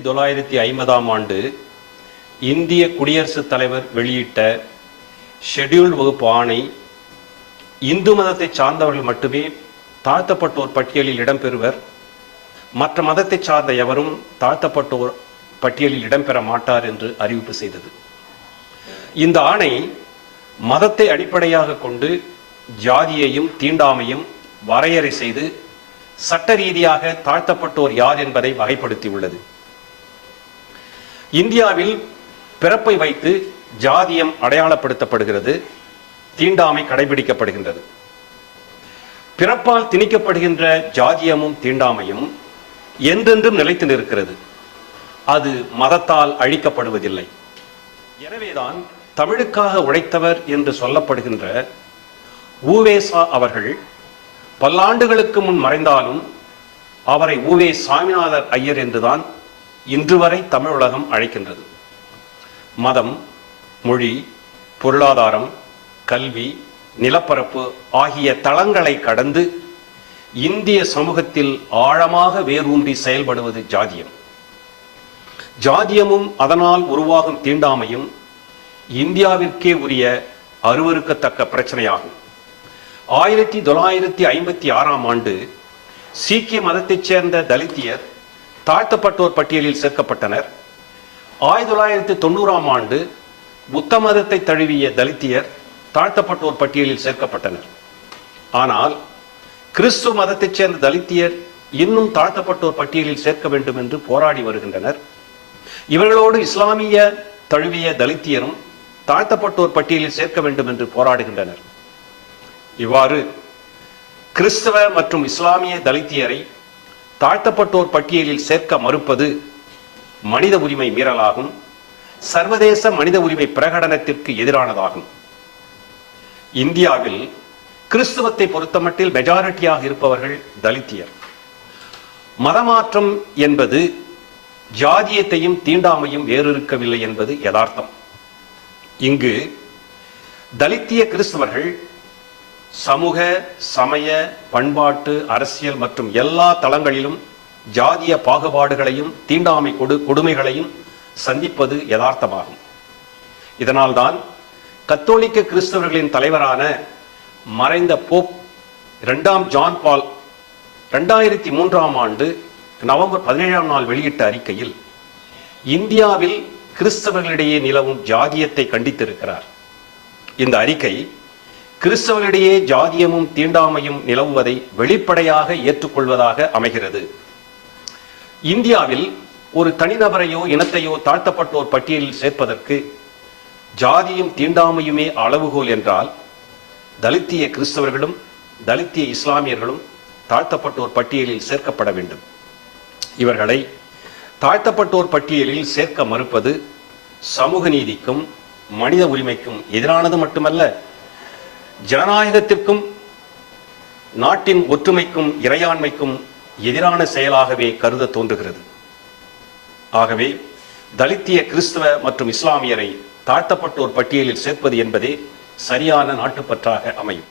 தொள்ளாயிரத்தி ஐம்பதாம் ஆண்டு இந்திய குடியரசுத் தலைவர் வெளியிட்ட ஷெட்யூல்டு வகுப்பு ஆணை இந்து மதத்தை சார்ந்தவர்கள் மட்டுமே தாழ்த்தப்பட்டோர் பட்டியலில் இடம்பெறுவர். மற்ற மதத்தை சார்ந்த எவரும் தாழ்த்தப்பட்டோர் பட்டியலில் இடம்பெற மாட்டார் என்று அறிவிப்பு செய்தது. இந்த ஆணை மதத்தை அடிப்படையாக கொண்டு ஜாதியையும் தீண்டாமையும் வரையறை செய்து சட்ட ரீதியாக தாழ்த்தப்பட்டோர் யார் என்பதை வகைப்படுத்தியுள்ளது. இந்தியாவில் பிறப்பை வைத்து ஜாதியம் அடையாளப்படுத்தப்படுகிறது தீண்டாமை கடைபிடிக்கப்படுகின்றது. பிறப்பால் திணிக்கப்படுகின்ற ஜாதியமும் தீண்டாமையும் என்றென்றும் நிலைத்து நிற்கிறது. அது மதத்தால் அழிக்கப்படுவதில்லை. எனவேதான் தமிழுக்காக உழைத்தவர் என்று சொல்லப்படுகின்ற ஊவேசா அவர்கள் பல்லாண்டுகளுக்கு முன் மறைந்தாலும் அவரை ஊவே சாமிநாதர் ஐயர் என்றுதான் இன்று வரை தமிழ் உலகம் அழைக்கின்றது. மதம் மொழி பொருளாதாரம் கல்வி நிலப்பரப்பு ஆகிய தளங்களை கடந்து இந்திய சமூகத்தில் ஆழமாக வேரூன்றி செயல்படுவது ஜாதியம். ஜாதியமும் அதனால் உருவாகும் தீண்டாமையும் இந்தியாவிற்கே உரிய அருவருக்கத்தக்க பிரச்சனையாகும். ஆயிரத்தி தொள்ளாயிரத்தி ஐம்பத்தி ஆறாம் ஆண்டு சீக்கிய மதத்தைச் சேர்ந்த தலித்தியர் தாழ்த்தப்பட்டோர் பட்டியலில் சேர்க்கப்பட்டனர். ஆயிரத்தி தொள்ளாயிரத்தி தொண்ணூறாம் ஆண்டு புத்த மதத்தை தழுவிய தலித்தியர் தாழ்த்தப்பட்டோர் பட்டியலில் சேர்க்கப்பட்டனர். ஆனால் கிறிஸ்துவ மதத்தைச் சேர்ந்த தலித்தியர் இன்னும் தாழ்த்தப்பட்டோர் பட்டியலில் சேர்க்க வேண்டும் என்று போராடி வருகின்றனர். இவர்களோடு இஸ்லாமிய தழுவிய தலித்தியரும் தாழ்த்தப்பட்டோர் பட்டியலில் சேர்க்க வேண்டும் என்று போராடுகின்றனர். இவ்வாறு கிறிஸ்தவ மற்றும் இஸ்லாமிய தலித்தியரை தாழ்த்தப்பட்டோர் பட்டியலில் சேர்க்க மறுப்பது மனித உரிமை மீறலாகும். சர்வதேச மனித உரிமை பிரகடனத்திற்கு எதிரானதாகும். இந்தியாவில் கிறிஸ்துவத்தை பொறுத்தமட்டில் மெஜாரிட்டியாக இருப்பவர்கள் தலித்தியர். மதமாற்றம் என்பது ஜாதியத்தையும் தீண்டாமையும் வேறிருக்கவில்லை என்பது யதார்த்தம். இங்கு தலித்திய கிறிஸ்தவர்கள் சமூக சமய பண்பாட்டு அரசியல் மற்றும் எல்லா தளங்களிலும் ஜாதிய பாகுபாடுகளையும் தீண்டாமை கொடு கொடுமைகளையும் சந்திப்பது யதார்த்தமாகும். இதனால்தான் கத்தோலிக்க கிறிஸ்தவர்களின் தலைவரான மறைந்த போப் இரண்டாம் ஜான் பால் ரெண்டாயிரத்தி மூன்றாம் ஆண்டு நவம்பர் பதினேழாம் நாள் வெளியிட்ட அறிக்கையில் இந்தியாவில் கிறிஸ்தவர்களிடையே நிலவும் ஜாதியத்தை கண்டித்திருக்கிறார். இந்த அறிக்கை கிறிஸ்தவர்களிடையே ஜாதியமும் தீண்டாமையும் நிலவுவதை வெளிப்படையாக ஏற்றுக்கொள்வதாக அமைகிறது. இந்தியாவில் ஒரு தனிநபரையோ இனத்தையோ தாழ்த்தப்பட்டோர் பட்டியலில் சேர்ப்பதற்கு ஜாதியும் தீண்டாமையுமே அளவுகோல் என்றால் தலித்திய கிறிஸ்தவர்களும் தலித்திய இஸ்லாமியர்களும் தாழ்த்தப்பட்டோர் பட்டியலில் சேர்க்கப்பட வேண்டும். இவர்களை தாழ்த்தப்பட்டோர் பட்டியலில் சேர்க்க மறுப்பது சமூக நீதிக்கும் மனித உரிமைக்கும் எதிரானது மட்டுமல்ல ஜனநாயகத்திற்கும் நாட்டின் ஒற்றுமைக்கும் இறையாண்மைக்கும் எதிரான செயலாகவே கருத தோன்றுகிறது. ஆகவே தலித்திய கிறிஸ்தவ மற்றும் இஸ்லாமியரை தாழ்த்தப்பட்டோர் பட்டியலில் சேர்ப்பது என்பதே சரியான நாட்டுப்பற்றாக அமையும்.